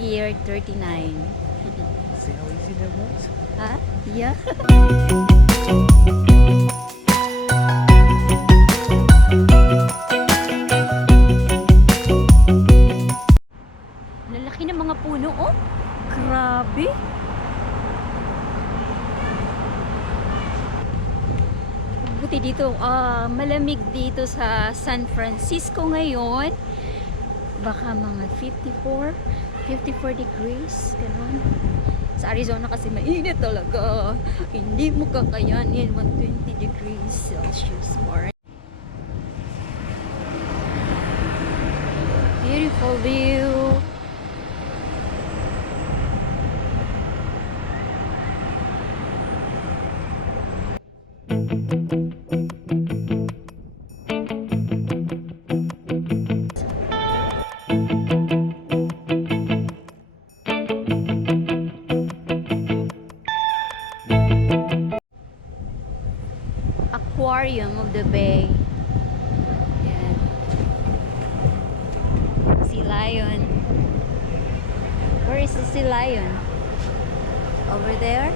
Pier 39. See how easy that was? Huh? Yeah. Lalaki ng mga puno, oh. Grabe. Buti dito, malamig dito sa San Francisco ngayon. Baka mga 54 degrees, ganun. Sa Arizona kasi mainit talaga. Hindi mo kakayanin 120 degrees Celsius. Beautiful view. Aquarium of the Bay. Yan. Sea lion. Where is the sea lion? Over there?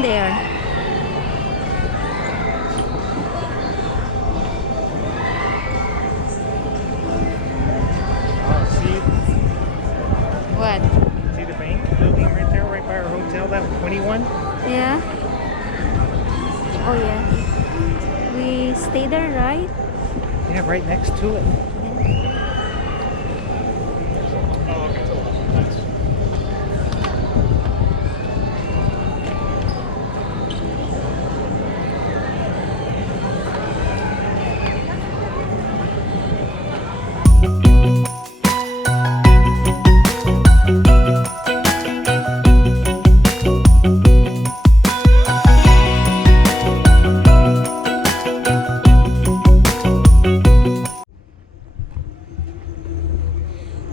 in there. Oh, see, What? see the bank building right there, right by our hotel, that 21? Yeah. Oh yeah. We stay there, right? Yeah, right next to it.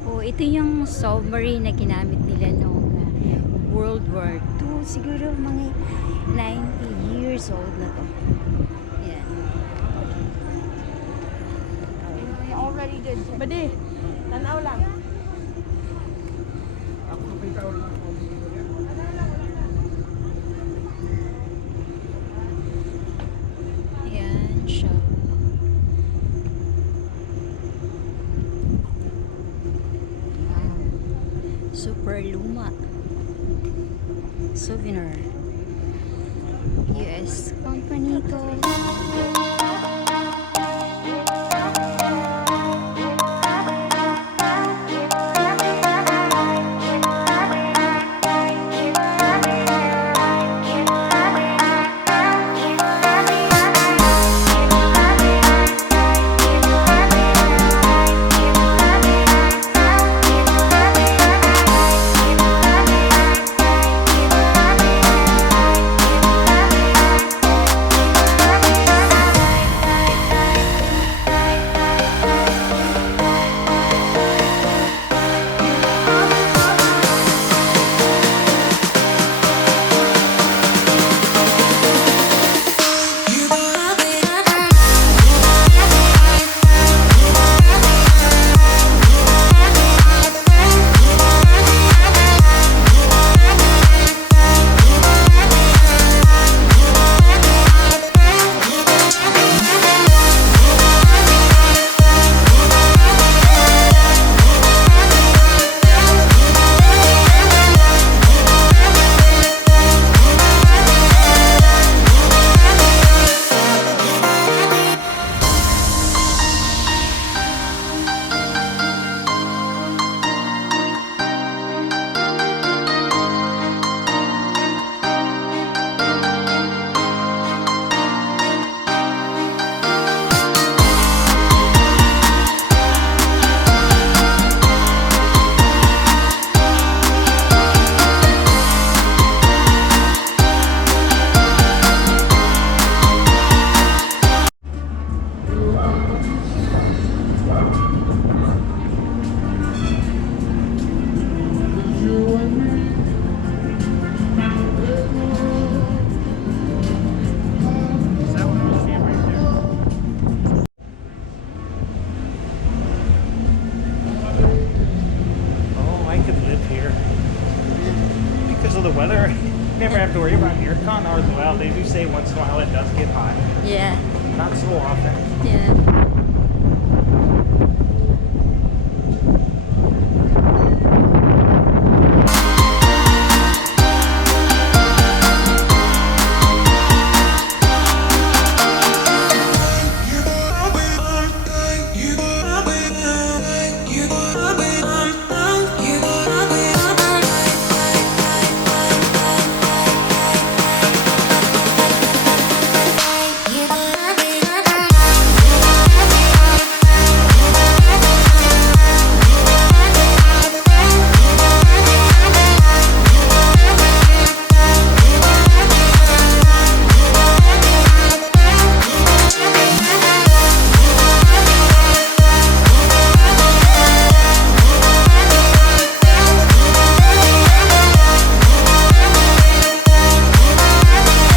Oh, ito yung submarine na ginamit nila noong World War II. Siguro mga 90 years old na to. Yan. We already did. Badi, tanaw lang. Yan siya. Wow. Super luma. Souvenir. US company to. Is that what we're seeing right there? Oh, I could live here. Because of the weather, never have to worry about aircon or well, they do say once in a while it does get hot. Yeah. Not so often. Yeah.